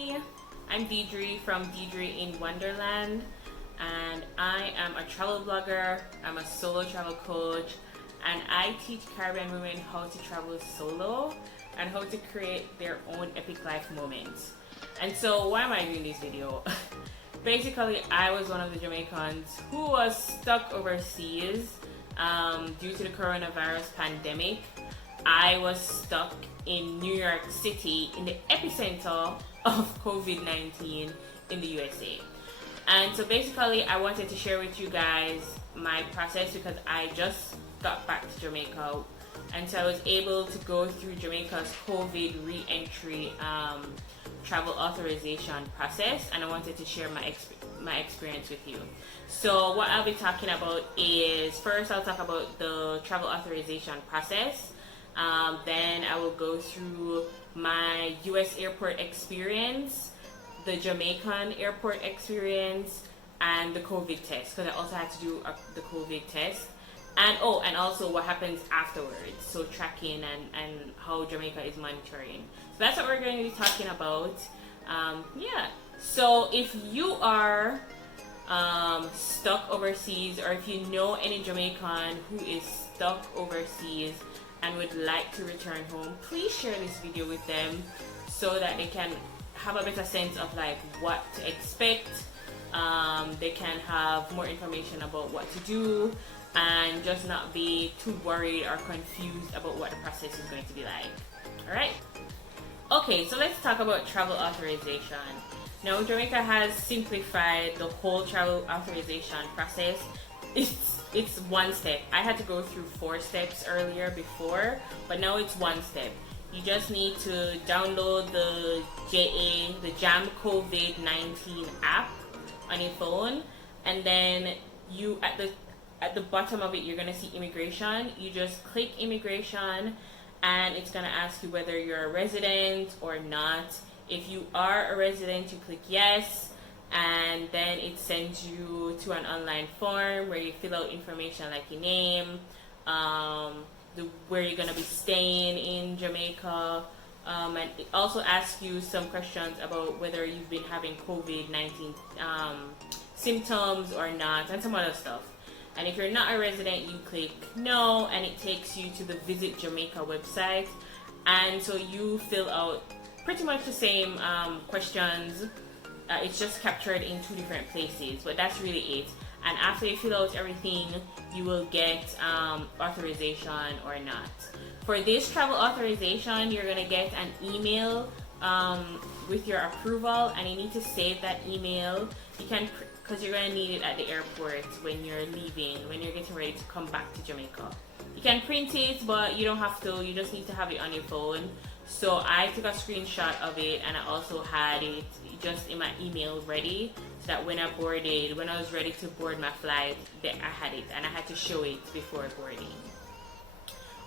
Hi, I'm Deidre from Deidre in Wonderland, and I am a travel blogger. I'm a solo travel coach, and I teach Caribbean women how to travel solo and how to create their own epic life moments. And so, why am I doing this video? Basically, I was one of the Jamaicans who was stuck overseas due to the coronavirus pandemic. I was stuck in New York City in the epicenter of Covid-19 in the USA. And so basically I wanted to share with you guys my process because I just got back to Jamaica, and so I was able to go through Jamaica's COVID re-entry travel authorization process, and I wanted to share my experience with you. So what I'll be talking about is, first I'll talk about the travel authorization process. Then I will go through my US airport experience, the Jamaican airport experience, and the COVID test, because I also had to do the COVID test. And also what happens afterwards, so tracking and how Jamaica is monitoring. So that's what we're going to be talking about. So if you are stuck overseas, or if you know any Jamaican who is stuck overseas and would like to return home, please share this video with them so that they can have a better sense of like what to expect. They can have more information about what to do and just not be too worried or confused about what the process is going to be like. Alright? Okay, so let's talk about travel authorization. Now, Jamaica has simplified the whole travel authorization process. It's one step. I had to go through 4 steps earlier before, but now it's one step. You just need to download the Jam Covid19 app on your phone, and then you at the bottom of it you're gonna see immigration. You just click immigration, and it's gonna ask you whether you're a resident or not. If you are a resident, you click yes, and then it sends you to an online form where you fill out information like your name, where you're gonna be staying in Jamaica, and it also asks you some questions about whether you've been having COVID-19 symptoms or not, and some other stuff. And if you're not a resident, you click no, and it takes you to the Visit Jamaica website, and so you fill out pretty much the same questions. It's just captured in 2 different places, but that's really it. And after you fill out everything, you will get authorization or not. For this travel authorization, you're gonna get an email with your approval, and you need to save that email. You can, because you're gonna need it at the airport when you're leaving, when you're getting ready to come back to Jamaica. You can print it, but you don't have to. You just need to have it on your phone. So I took a screenshot of it, and I also had it just in my email ready, so that when I was ready to board my flight, that I had it, and I had to show it before boarding.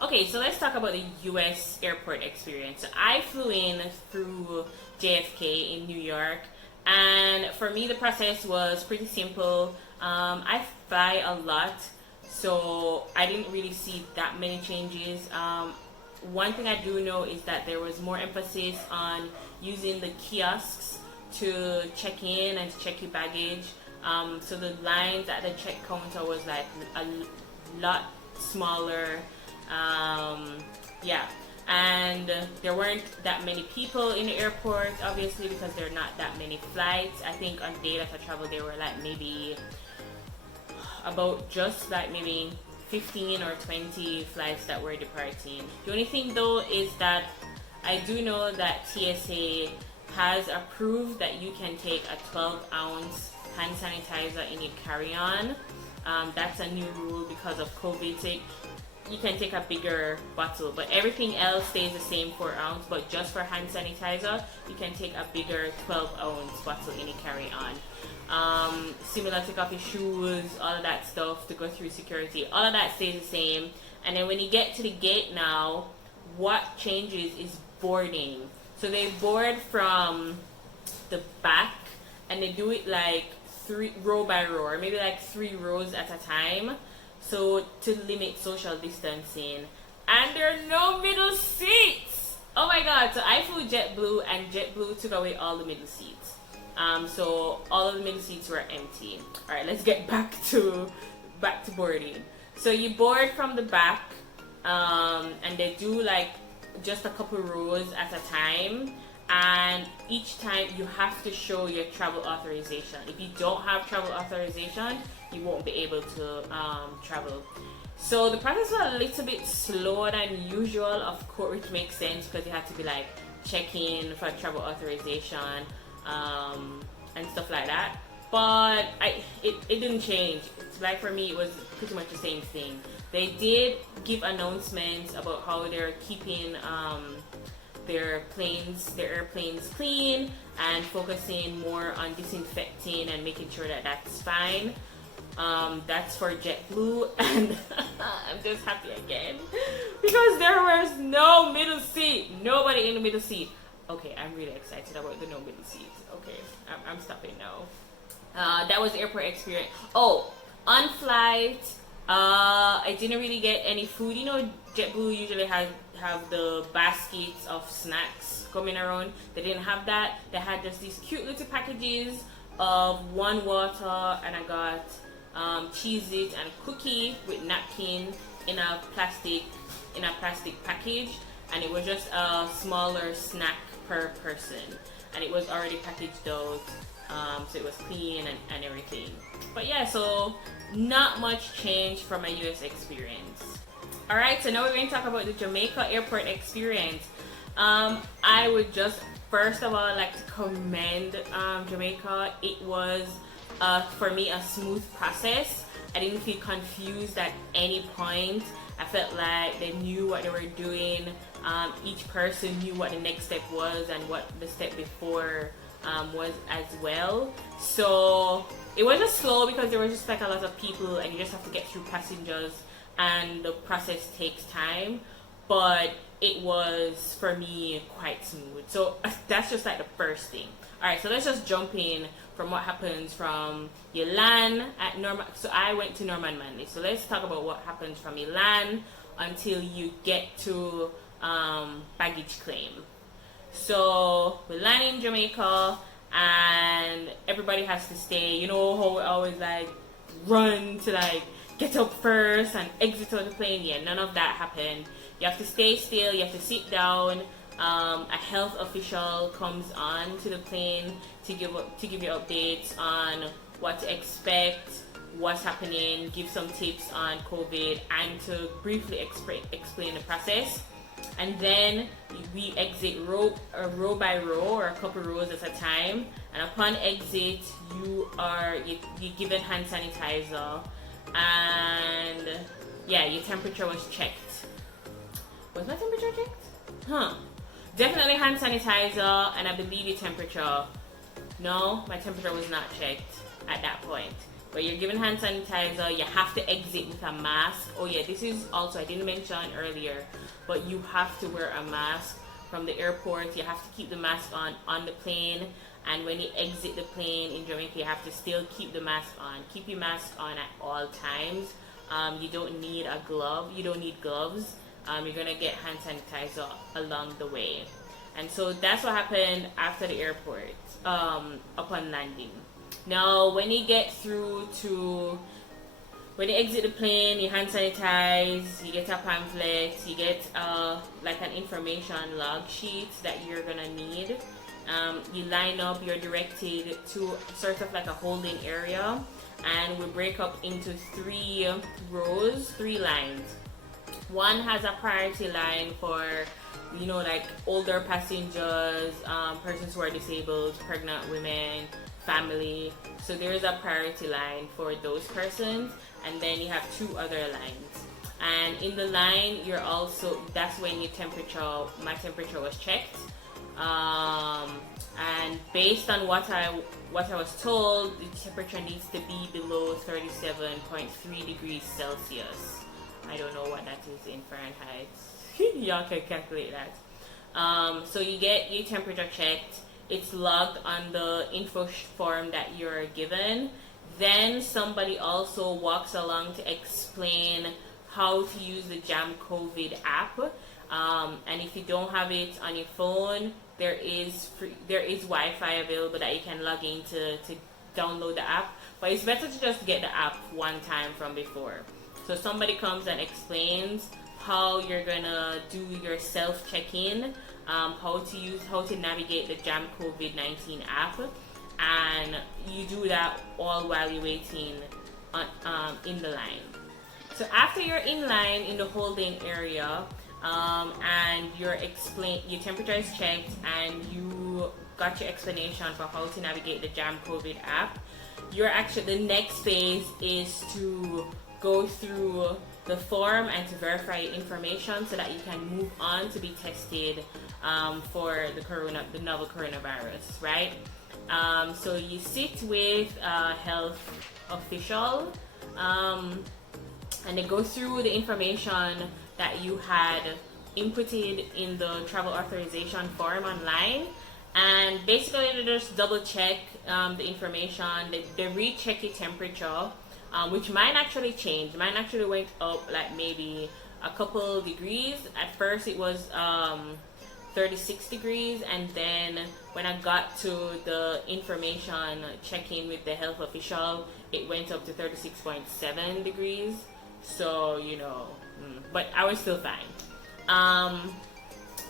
Okay, so let's talk about the US airport experience. So I flew in through JFK in New York, and for me the process was pretty simple. I fly a lot, so I didn't really see that many changes. One thing I do know is that there was more emphasis on using the kiosks to check in and to check your baggage. So the lines at the check counter was like a lot smaller. And there weren't that many people in the airport, obviously, because there are not that many flights. I think on day that I traveled, there were like maybe about just like maybe 15 or 20 flights that were departing. The only thing though is that I do know that TSA has approved that you can take a 12-ounce hand sanitizer in your carry-on. That's a new rule because of COVID. So you can take a bigger bottle, but everything else stays the same, 4 ounce. But just for hand sanitizer, you can take a bigger 12-ounce bottle in your carry-on. Similar, take off your shoes, all of that stuff to go through security. All of that stays the same. And then when you get to the gate now, what changes is boarding. So they board from the back, and they do it like row by row, or maybe like 3 rows at a time, so to limit social distancing. And there are no middle seats. Oh my god, God. So I flew JetBlue, and JetBlue took away all the middle seats. So all of the middle seats were empty. All right, let's get back to boarding. So you board from the back, and they do like just a couple rows at a time. And each time you have to show your travel authorization. If you don't have travel authorization, you won't be able to travel. So the process was a little bit slower than usual, of course, which makes sense because you had to be like checking for travel authorization and stuff like that. But it didn't change. It's like for me, it was pretty much the same thing. They did give announcements about how they're keeping their airplanes clean and focusing more on disinfecting and making sure that that's fine. That's for JetBlue, and I'm just happy again because there was no middle seat, nobody in the middle seat. Okay, I'm really excited about the no middle seats. Okay, I'm stopping now. That was the airport experience. Oh, on flight, I didn't really get any food. You know, JetBlue usually have the baskets of snacks coming around. They didn't have that. They had just these cute little packages of one water, and I got Cheez-It and cookie with napkin in a plastic package, and it was just a smaller snack per person, and it was already packaged out, so it was clean and everything. But yeah, so not much change from my US experience. Alright, so now we're going to talk about the Jamaica Airport experience. I would just first of all like to commend Jamaica. It was for me a smooth process. I didn't feel confused at any point. I felt like they knew what they were doing. Each person knew what the next step was and what the step before was as well. So it was just slow because there was just like a lot of people and you just have to get through passengers and the process takes time. But it was for me quite smooth. So that's just like the first thing. Alright, so let's just jump in from what happens from you land at Norman. So I went to Norman Manley. So let's talk about what happens from you land until you get to baggage claim. So we land in Jamaica and everybody has to stay. You know how we always like run to like get up first and exit out of the plane? Yeah, none of that happened. You have to stay still, you have to sit down. A health official comes on to the plane to give you updates on what to expect, what's happening, give some tips on COVID, and to briefly explain the process. And then we exit row by row or a couple rows at a time. And upon exit, you're given hand sanitizer, and yeah, your temperature was checked. Was my temperature checked? Definitely hand sanitizer, and I believe your temperature. No, my temperature was not checked at that point. But you're given hand sanitizer, you have to exit with a mask. Oh yeah, this is also, I didn't mention earlier, but you have to wear a mask from the airport. You have to keep the mask on the plane. And when you exit the plane in Jamaica, you have to still keep the mask on. Keep your mask on at all times. You don't need a glove. You don't need gloves. You're gonna get hand sanitizer along the way. And so that's what happened after the airport, upon landing. Now, when you exit the plane, you hand sanitize, you get a pamphlet, you get like an information log sheet that you're gonna need. You line up, you're directed to sort of like a holding area, and we break up into 3 lines. One has a priority line for, you know, like older passengers, persons who are disabled, pregnant women, family. So there's a priority line for those persons, and then you have 2 other lines. And in the line, that's when my temperature was checked. And based on what I was told, the temperature needs to be below 37.3 degrees Celsius. I don't know what that is in Fahrenheit. Y'all can calculate that. So you get your temperature checked. It's logged on the info form that you're given. Then somebody also walks along to explain how to use the Jam COVID app. And if you don't have it on your phone, there is Wi-Fi available that you can log in to download the app. But it's better to just get the app one time from before. So somebody comes and explains how you're gonna do your self check-in, how to navigate the Jam COVID-19 app, and you do that all while you're waiting in the line. So after you're in line in the holding area, and your temperature is checked and you got your explanation for how to navigate the Jam COVID app, the next phase is to go through the form and to verify your information so that you can move on to be tested for the novel coronavirus, right? So you sit with a health official, and they go through the information that you had inputted in the travel authorization form online, and basically they just double check the information. They recheck your temperature, which mine actually changed. Mine actually went up like maybe a couple degrees. At first it was 36 degrees, and then when I got to the information check-in with the health official, it went up to 36.7 degrees. So, but I was still fine.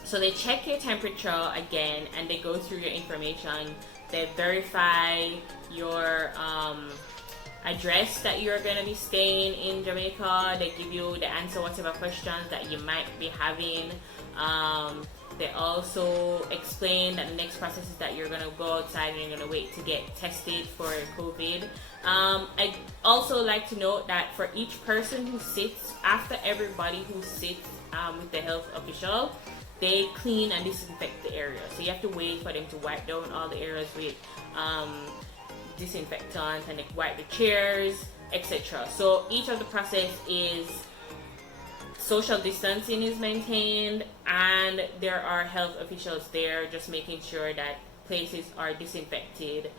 So they check your temperature again, and they go through your information. They verify your address that you're going to be staying in Jamaica. They give you the answer whatever questions that you might be having. They also explain that the next process is that you're going to go outside and you're going to wait to get tested for COVID. I'd also like to note that for each person who sits, after everybody who sits with the health official, they clean and disinfect the area. So you have to wait for them to wipe down all the areas with disinfectant, and they wipe the chairs, etc. So each of the process is social distancing is maintained, and there are health officials there just making sure that places are disinfected,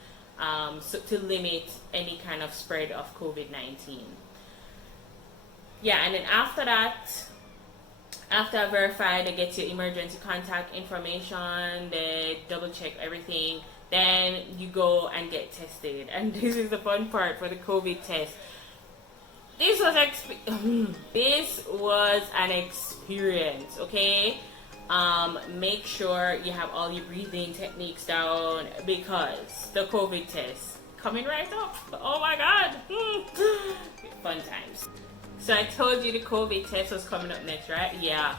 so to limit any kind of spread of COVID-19. Yeah, and then after that, after I verify, they get your emergency contact information, they double check everything, then you go and get tested. And this is the fun part for the COVID test. This was an experience, okay? Make sure you have all your breathing techniques down, because the COVID test coming right up. Oh my God. Fun times. So I told you the COVID test was coming up next, right? Yeah.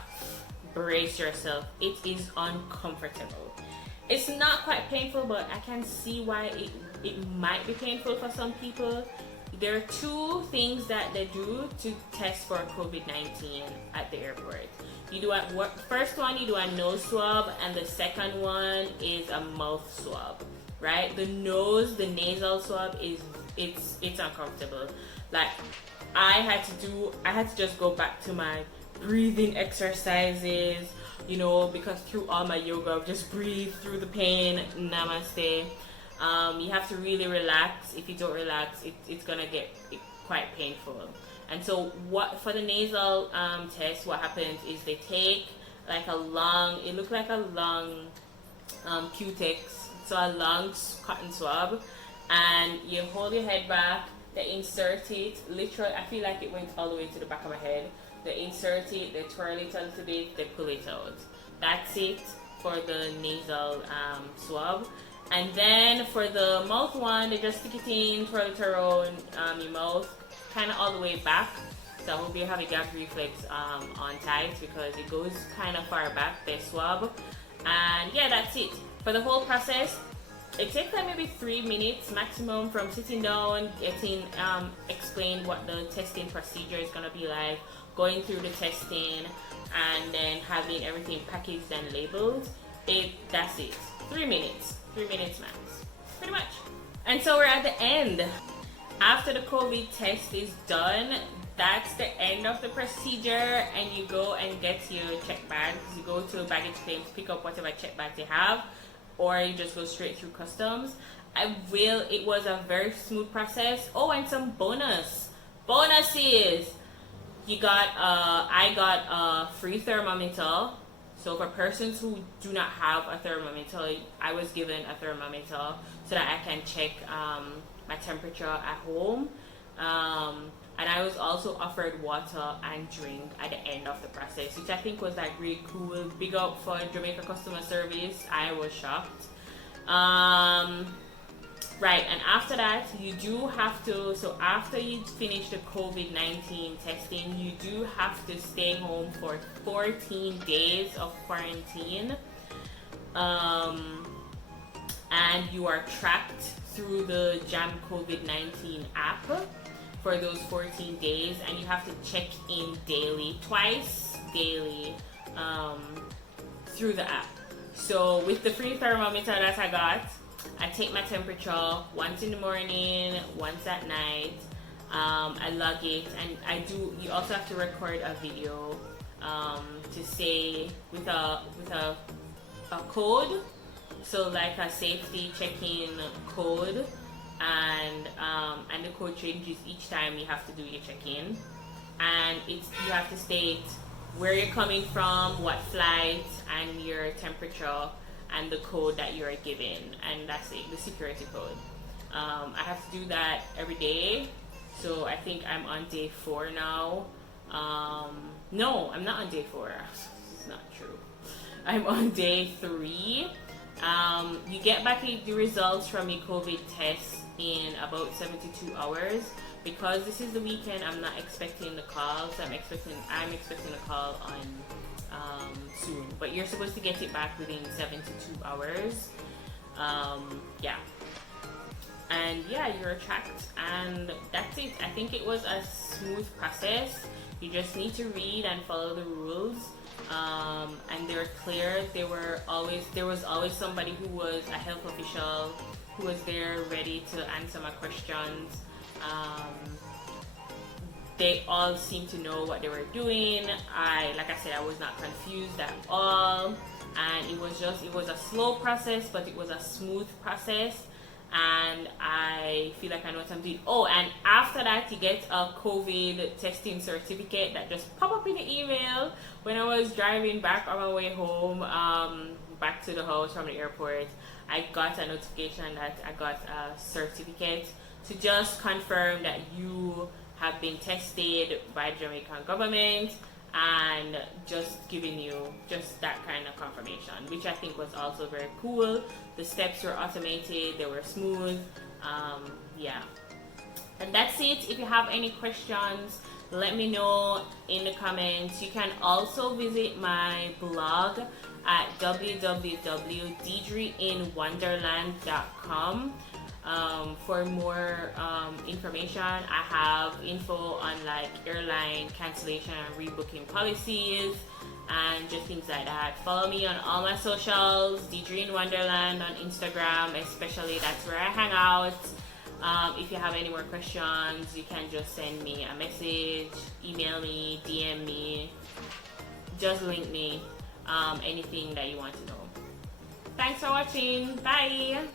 Brace yourself. It is uncomfortable. It's not quite painful, but I can see why it might be painful for some people. There are two things that they do to test for COVID-19 at the airport. First one, you do a nose swab, and the second one is a mouth swab, right? The nasal swab it's uncomfortable. Like, I had to just go back to my breathing exercises, because through all my yoga, just breathe through the pain. Namaste. You have to really relax. If you don't relax, it's gonna get quite painful. And so for the nasal test, what happens is they take it looks like a long Q-Tex, so a long cotton swab, and you hold your head back. They insert it, literally, I feel like it went all the way to the back of my head. They insert it, they twirl it a little bit, they pull it out. That's it for the nasal swab. And then for the mouth one, they just stick it in, twirl it around your mouth, kind of all the way back. So I hope you have a gag reflex on tight, because it goes kind of far back, the swab. And yeah, that's it. For the whole process, it takes like maybe 3 minutes maximum, from sitting down, getting explained what the testing procedure is going to be like, going through the testing, and then having everything packaged and labeled. That's it. 3 minutes. 3 minutes max. Pretty much. And so we're at the end. After the COVID test is done, that's the end of the procedure, and you go and get your check bags. You go to baggage claims, pick up whatever check bags you have, or you just go straight through customs. It was a very smooth process. Oh, and some bonuses. I got a free thermometer. So for persons who do not have a thermometer, I was given a thermometer so that I can check my temperature at home. And I was also offered water and drink at the end of the process, which I think was like really cool. Big up for Jamaica customer service. I was shocked. Right, and after that, you do have to, so after you finish the COVID-19 testing, you do have to stay home for 14 days of quarantine. And you are tracked through the Jam COVID-19 app for those 14 days, and you have to check in daily, twice daily, through the app. So with the free thermometer that I got, I take my temperature once in the morning, once at night. I log it, and you also have to record a video to say with a code, so like a safety check-in code, and the code changes each time you have to do your check-in, and you have to state where you're coming from, what flight, and your temperature, and the code that you're given, and that's it, the security code. I have to do that every day, so I think I'm on day 4 now. No, I'm not on day 4. It's not true. I'm on day 3. You get back the results from your COVID test in about 72 hours. Because this is the weekend, I'm not expecting the call, so I'm expecting a call on soon, but you're supposed to get it back within 72 hours. Yeah, and yeah, you're tracked, and that's it. I think it was a smooth process. You just need to read and follow the rules, and they're clear. There was always somebody who was a health official who was there ready to answer my questions. They all seemed to know what they were doing. Like I said, I was not confused at all, and it was a slow process, but it was a smooth process, and I feel like I know what I'm doing. Oh, and after that, you get a COVID testing certificate that just popped up in the email when I was driving back on my way home, back to the house from the airport. I got a notification that I got a certificate to just confirm that you have been tested by the Jamaican government, and just giving you just that kind of confirmation, which I think was also very cool. The steps were automated, they were smooth. Yeah, and that's it. If you have any questions, let me know in the comments. You can also visit my blog at www.deidreinwonderland.com. For more information. I have info on like airline cancellation and rebooking policies and just things like that. Follow me on all my socials, Deidre in Wonderland on Instagram, especially. That's where I hang out. If you have any more questions, you can just send me a message, email me, DM me, just link me, anything that you want to know. Thanks for watching. Bye.